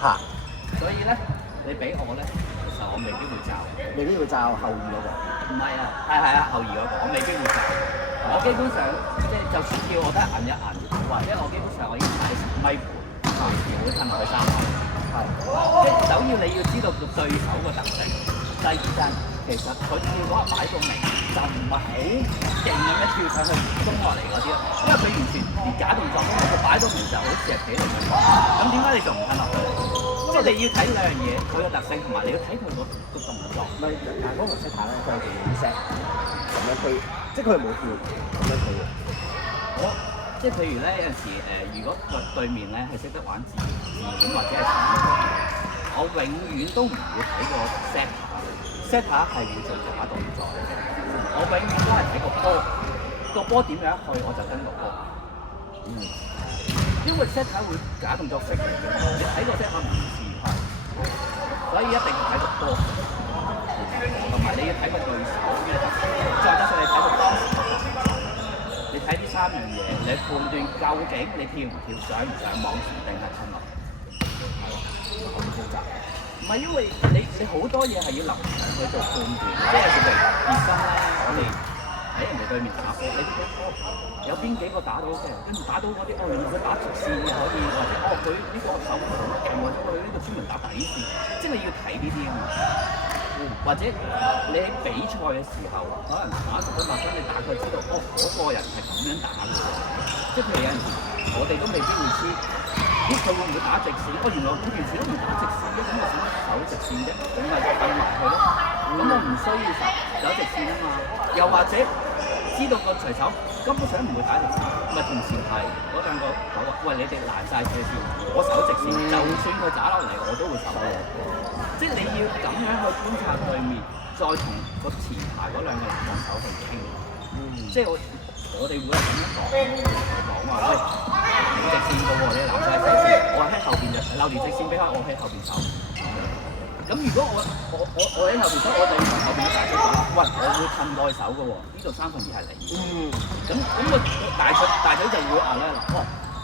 嚇，所以咧，你俾我咧，其實我未必會罩。未必會罩後二嗰個。唔係啊，係啊，後二嗰個我未必會罩。我基本上即係就算叫我都係摁一摁，或者我基本上我已經睇咪盤，我會褪落去3米。係。即係首要你要知道個對手個特性，第二就係其實佢跳嗰下擺到明，就唔係好勁咁樣跳上去中落嚟嗰啲咯，因為佢完全連假動作都冇，佢擺到明就好似係企嚟嘅。咁點解你仲唔褪落去？即係你要睇兩樣嘢，佢個特性同埋你要睇佢個動作。唔係，但係嗰個 set 咧，佢係做 set 咁樣推，即係佢係冇跳咁樣推嘅。我即係譬如咧有陣時如果對面咧係識得玩自演或者係反擊，我永遠都唔會睇個 set 係會做假動作。我永遠都係睇個波點樣去，我就跟個波。因為 set 會假動作 fake 嚟嘅，你睇個 set 唔自然，所以一定要睇個波，同埋你要睇個對手咩特性，再加上你睇個當時嘅情況，你睇呢3樣嘢，你判斷究竟你跳唔跳上唔上網前定係褪落。咁複雜。唔係因為你好多嘢係要臨場去做判斷，即係譬如熱身咧，我哋喺人哋對面打波，你睇波有邊幾個打到嘅，跟住打到嗰啲原來佢打直線可以，或者佢呢個手好勁，或者佢呢個專門打底線，即係你要睇呢啲啊嘛。或者你喺比賽嘅時候，可能打10分8分，你大概知道嗰個人係咁樣打嘅喎。即係譬如有陣時，我哋都未必會知。咦，佢會唔會打直線？原來佢平時都唔打直線嘅，咁我使乜走直線啫？咁咪就瞓埋佢咯。咁我唔需要走直線啊嘛。又或者知道個隨手根本上唔會打直線，咪同前排嗰兩個講話，喂，你哋攔晒射線，我守直線，就算佢打落嚟，我都會守嘅。即係你要咁樣去觀察對面，再同個前排嗰兩個攔網手去傾。即係我哋會係咁樣講話，喂，冇直線嘅喎，你攔晒射線，我喺後邊就留條直線俾我喺後邊守。咁如果我喺後邊守，我就要同後邊嘅大佬講，喂，我會褪過去守嘅喎，呢度3分2係你。咁個大仔就會話咧，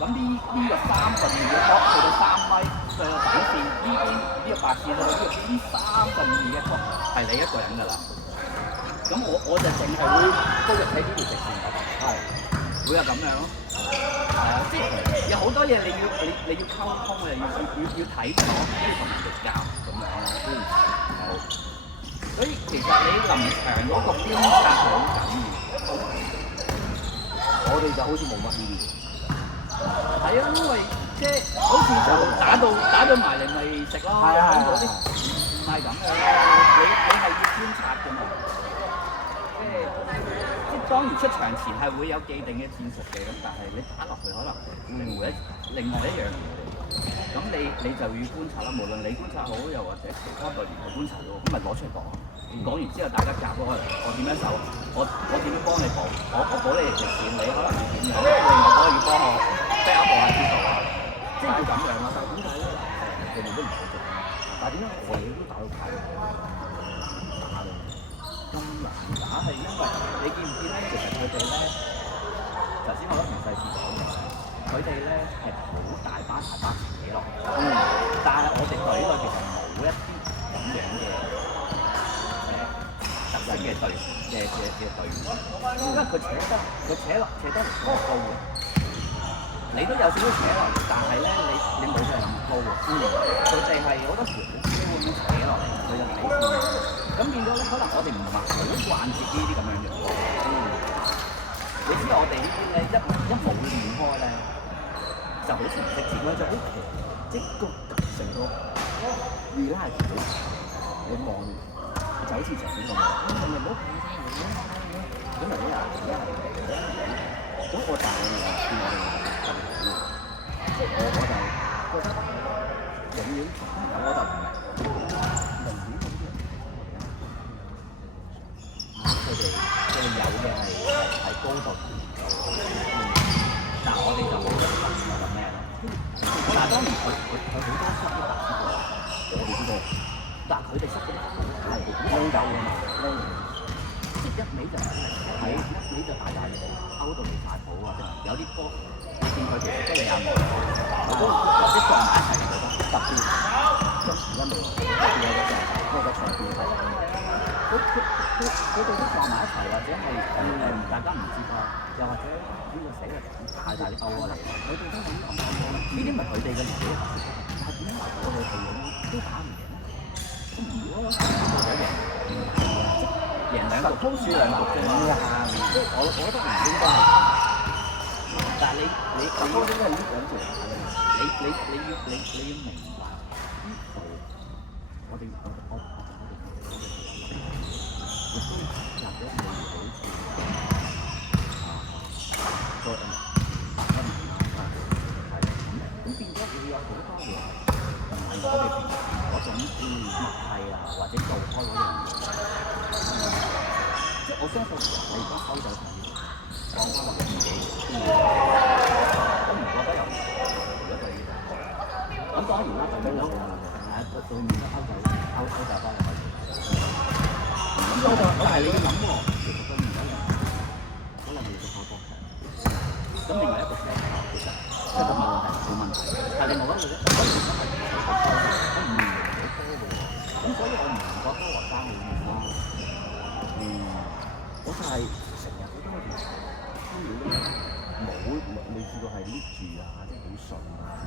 咁呢個3分2嘅波去到3米嘅底線，呢個白線去到呢3分2嘅波係你一個人㗎啦。咁我就淨係會 focus喺呢條直線度，會係咁樣咯。即係有好多嘢你要溝通嘅，要睇咗，跟住同人哋教咁樣咯。所以其實你臨場嗰個觀察好緊要。我哋就好似冇乜呢啲。係啊，因為即係好似就打到埋嚟咪食咯。咁嗰啲唔係咁樣咯，你係要觀察㗎嘛。即係當然出場前係會有既定嘅戰術嘅，咁但係你打落去可能會另外一樣嘢。咁你就要觀察啦，無論你觀察好，又或者其他隊員去觀察到，咁咪攞出嚟講。講完之後大家夾我點樣守，我點樣幫你補，我補你條線，你可能要點樣，另外嗰個要幫我 back up 我係知道啊，即係要咁樣咯。但係點解咧？佢哋都唔好做，但係點解我哋都打到太打咧？咁難打係因為你見唔見咧？其實佢哋咧，頭先我都同細節講嘅，佢哋咧係好大班起落，但係我哋隊裏其實冇一啲咁樣嘅特色嘅隊員，因為佢扯得唔高嘅，你都有少少扯落嚟，但係咧你冇佢咁高嘅，佢哋係好多時你會唔會扯落嚟，佢就睇線。咁變咗咧，可能我哋唔係好慣接呢啲咁樣嘅。你知我哋呢啲咧，一冇練開咧，就好似唔識接，就好奇，即係個成個 relax 你望就好似成日咁樣，你唔好咁咁咪呢？咁我就見我哋即係我就覺得永遠我就唔明。佢哋有嘅係高度，但係我哋就冇得咁咩咯。但係當然佢好多失都白知道，我哋知道，但係佢哋失嗰啲係冇有㗎嘛，即係一味就係一味就大嘢，勾到離晒譜或者有啲波，你見佢其實都係有或者撞埋一齊，特別。佢哋都撞埋一齊，或者係大家唔接啊，又或者呢個死嘅太大啲鬥過嚟，佢哋都係呢啲咪佢哋嘅年紀嘅特色，但係點解我哋係都打唔贏咧？咁如果我哋贏，即贏兩局都輸兩局啫嘛，即係我覺得唔應該係。但係你咁多應該係呢兩條打嘅，你要明白呢度我哋亦都入咗你好似個800蚊啊，係咁變咗會有好多嘢唔係我哋平時嗰種默契啊，或者做開嗰樣嘢，即係我相信你而家收走同呢講翻落自己，都唔覺得有問題。如果對呢個，咁當然啦，對面都對面都歐洲翻嚟開始。咁我係你要諗喎，其實對面有人可能要做下國強，咁另外一個強其實即係冇問題，但係另外一個咧，我唔係我唔贏到波嘅喎，咁所以我唔覺得話爭好遠咯。我就係成日好多條參與都冇未試過係捏住啊，即係好順啊，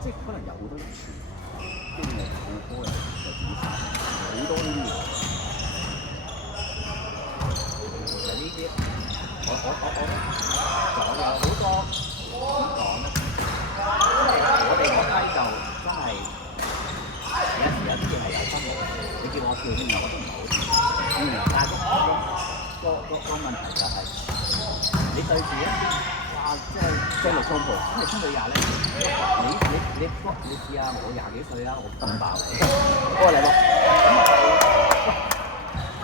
即係可能有好多傳啊，跟住又好波又自己殺，好多呢啲嘢。其實呢啲我就有好多點講咧，我哋嗰批就真係有啲嘢係有分嘅，你叫我跳邊度我都唔係好跳，但係個問題就係你對住一啲哇，即係精力充沛，咁你衝到20咧，你試下我20幾歲啦，我咁爆你，過嚟咯，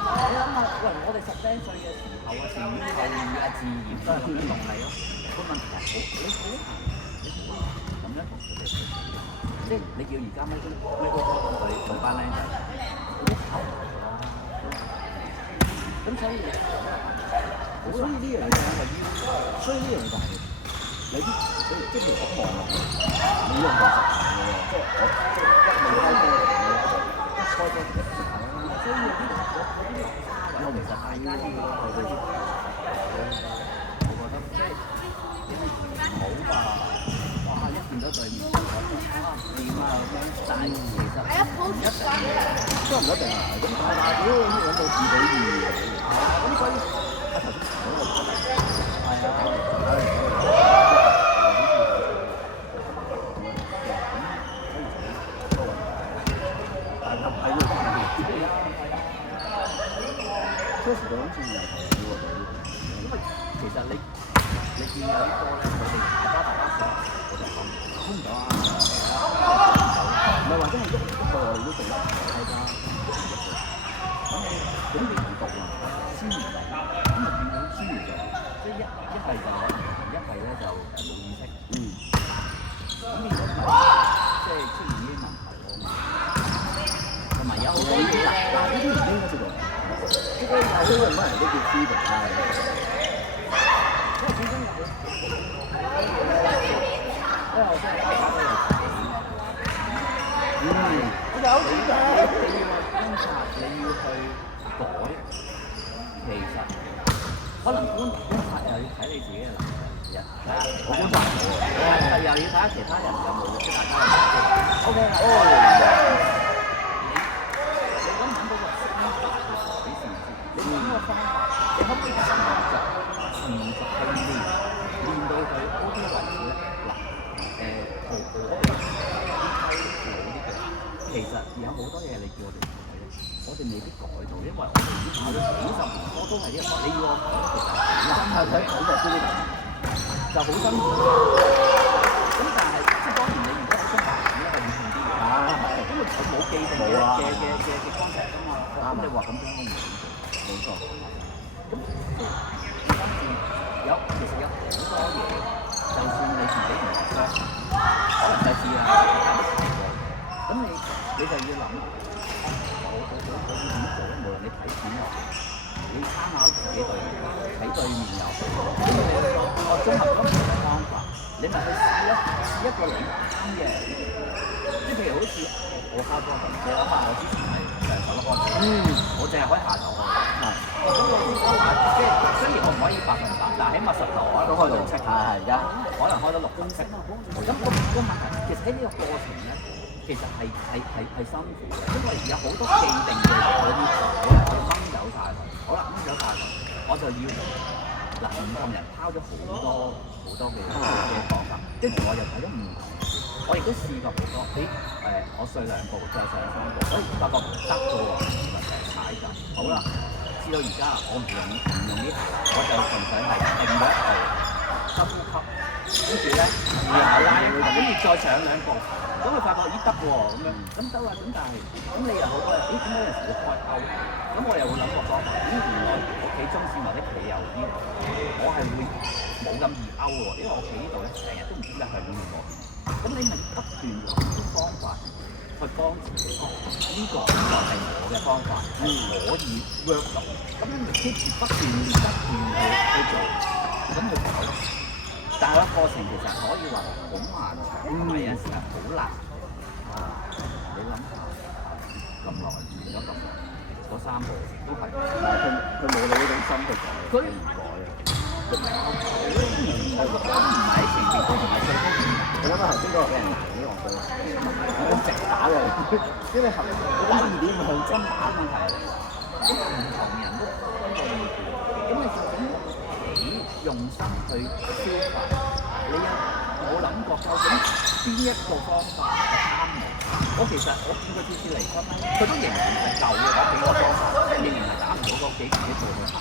你諗下，喂，我哋10零歲嘅時候啊，前面後面啊，自然都係咁樣動力咯。個問題係你好難，咁樣同佢哋即係你叫而家咩佢同班僆仔，好頭咯。咁所以呢樣嘢係要，所以呢樣嘢就係你啲即係我望落去，你用到實行嘅喎，即係我一開波就實行啦。所以呢啲我其實大家應該去到我覺得即係唔好吧，哇！一見到對面就覺得點啊咁樣，但係其實唔一定嘅，都唔一定啊。咁但係屌揾到自己意義咁所以我頭先講嗰個係初時就諗住由頭要喎，因為其實你見有啲波咧，佢哋大家上，我就講衝唔到啊，唔係話真係喐個我哋都做得係㗎，咁你唔讀啊，先唔讀，咁就變咗先唔做，即係一係就一係咧就冇意識，咁變咗即係出現呢啲問題咯，同埋有好多嘢嗱呢啲唔應該做到。呢個有好多人都叫 freedom 啦，因為始終有因為我真係大家都有自己，你要觀察，你要去改，其實可能觀察又要睇你自己嘅能力，睇下我觀察唔到，又要睇下其他人有冇，即係大家有冇 OK 啦。你用呢個方法，你可唔可以持續去練到佢 OK 為止咧？嗱，我哋其實有好多嘢你叫我哋改咧，我哋未必改到，因為我哋已經跑咗幾十年多都係呢個方，你要我改，其實睇就知呢個就好辛苦。咁但係即係當然你如果喺中學咧係唔同啲嘅，因為佢冇記定嘅concept啊嘛，咁你話咁樣我唔〜冇錯，咁即係今次其實有好多嘢，就算你自己唔學咧，可能就試下咁你就要諗，我要點做咧？無論你睇片又好，你參考自己隊友，睇對面又好，咁我綜合咗唔同嘅方法，你咪去試一個你啱嘅，即係譬如好似我開波咁，你諗下我之前係上手得開，我淨係可以下手開。我話即係雖然我唔可以100%，但係起碼10頭我都開到6七，係而家可能開到6分6。咁個問題其實喺呢個過程咧，其實係辛苦嘅，因為有好多既定嘅嘢我要做，我要掹走晒佢。好啦，掹走晒佢，我就要嗱唔同人拋咗好多嘅方法，跟住我又睇咗唔同。我亦都試過好多，我碎2步再上3步，發覺唔得嘅喎，成日踩緊。好啦，至到而家我唔用呢下，我就純粹係定咗1步，深呼吸，跟住咧然後拉一步，跟住再上2步，咁佢發覺咦得喎咁樣，咁得啦，咁但係咁你又好多人，咦點解有陣時會開勾？咁我又會諗個方法，咦原來我企中線或者企右邊，我係會冇咁易勾喎，因為我企呢度咧成日都唔知點解向邊度過。咁你咪不斷諗啲方法去幫自己，呢個就係我嘅方法，係可以 work 到。咁你咪 keep 住不斷去做，咁去搞。但係個過程其實可以話好漫長，有陣時係好難。你諗下，咁耐練咗咁耐，嗰3步都係，但係佢冇你嗰種心去改，佢唔改啊。我覺得唔係喺前邊，都唔係最高。你諗下頭先嗰個俾人打呢個對，係咁直打嘅，因為後你打2點向真打問題嚟，因為唔同人都分個意見，咁你究竟幾用心去消化？你有冇諗過究竟邊一個方法係啱嘅？我其實我見佢次次嚟分咧，佢都仍然係舊嘅嗰幾個方法，仍然係打唔到嗰幾步去行。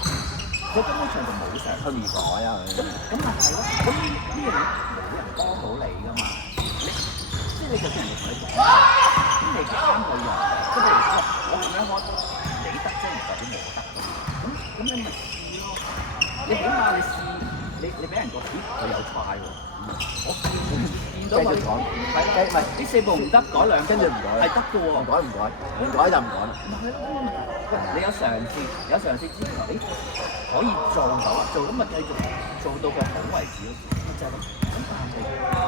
佢根本上就冇成去改啊！咁但係咧，咁呢樣嘢冇人幫到你噶嘛？即係你就算人哋同你講，咁你啱佢用，即係譬如話我咁樣開，你得即係唔代表我得㗎嘛？咁你咪試咯。你起碼你試，你俾人覺得咦佢有快喎。我見到佢講係啦，唔係呢4步唔得，改2，跟住唔改，係得嘅喎。唔改就唔改啦。咪係咯。你有嘗試之後，可以做到，做咁咪繼續做到佢好為止咯，就係咁。咁但係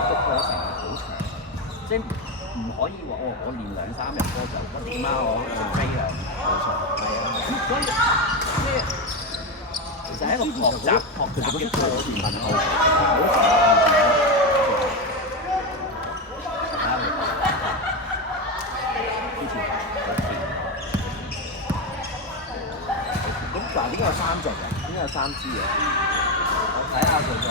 個過程係好長，即係唔可以話我練2-3日波就我點啊，我直飛啦，冇錯，係啊。咁所以即係其實係一個學習嘅過程，好嗱，點解有3隻嘅？點解有3支嘅？我睇下佢個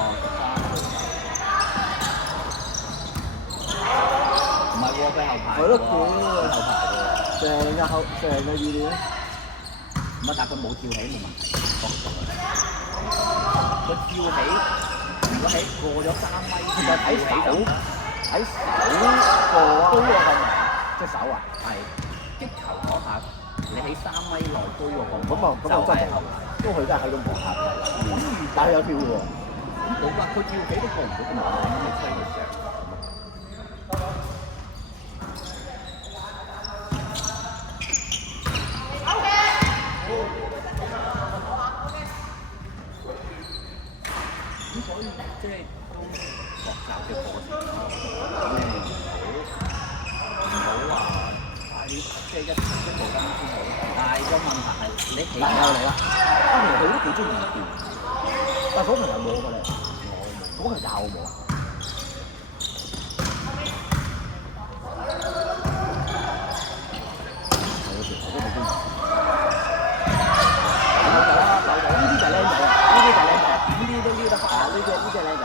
唔係喎，佢後排係咯，佢後排嘅成個意料。唔係，但係佢冇跳起冇問題，佢跳起，如果過咗3米，佢就睇手過高過咁，隻手啊？係擊球嗰下。你喺3米內高喎，咁啊真係後排，因為佢真係喺度摸下，但係有跳喎。咁冇㗎，佢跳起都過唔到咁耐，咁你吹佢上。咁所以即係都學習嘅過程咯，唔好話。即係一步登天好，但係個問題係你起碼嚟啦，其實佢都幾中意跳，但係嗰球有冇㗎咧？我冇，嗰球有冇啊？係嗰條我都冇中意。呢啲就僆仔啊！呢啲就僆仔，呢啲都呢得啊！呢隻僆仔，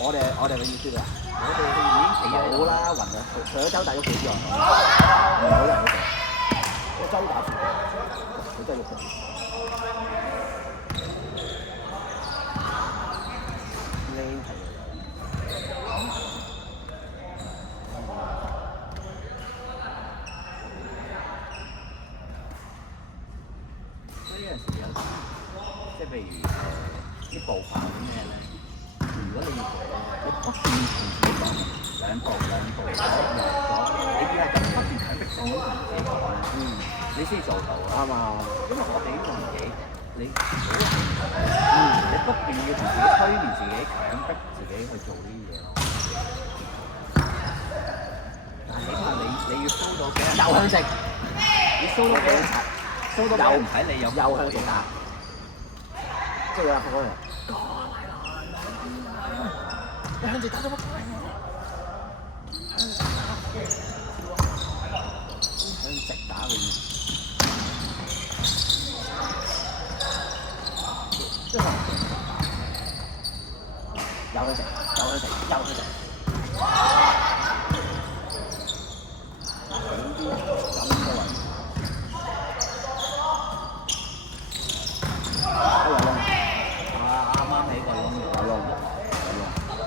我哋嘅意思啊！我哋已經企好啦，暈啊！除咗周大喐幾之外，唔好人嗰度，個周打船，佢真係喐嘅。靚係所以有陣時有啲，即係譬如啲步伐啲咩咧，如果你不斷同自己講2步，你要係咁不斷強迫性咁同自己講咧，你先做到啊嘛。因為我哋呢個年紀，你好難，你不斷要同自己催眠自己，強迫自己去做呢啲嘢咯。但係起碼你要 show 到幾多？又向直，你 show 到幾多？show 蘇都唔使你有又向前打，即係有人復嚟。你向前打咗乜鬼？向直打佢。即係又向直，又向直，又向直。咁嘅位。啱啱喺個窿度，有窿。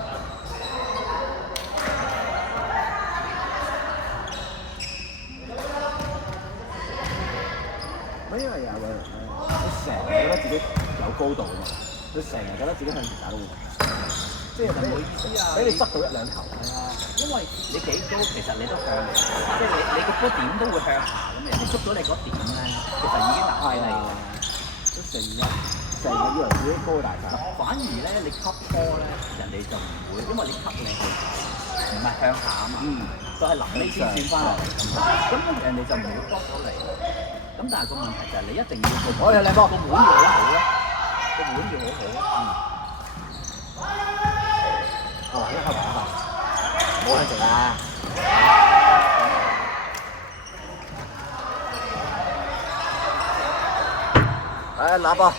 因為有個人咧，佢成日覺得自己有高度啊嘛，佢成日覺得自己向前打都會，即係唔好意思啊，俾你塞到一兩球。係啊，因為你幾高，其實你都向，即係你個波點都會向下咁樣，你捉到你嗰點咧，其實已經難俾你㗎。都成日以為自己高大晒。反而咧，你吸波咧，人哋就唔會，因為你吸你係唔係向下啊嘛，都係臨尾先轉翻落嚟咁人哋就唔會幫到你。咁但係個問題就係你一定要個我有靚波，個碗要好好咯，個碗要好好。哦，一開埋唔好向直啊！來拿波。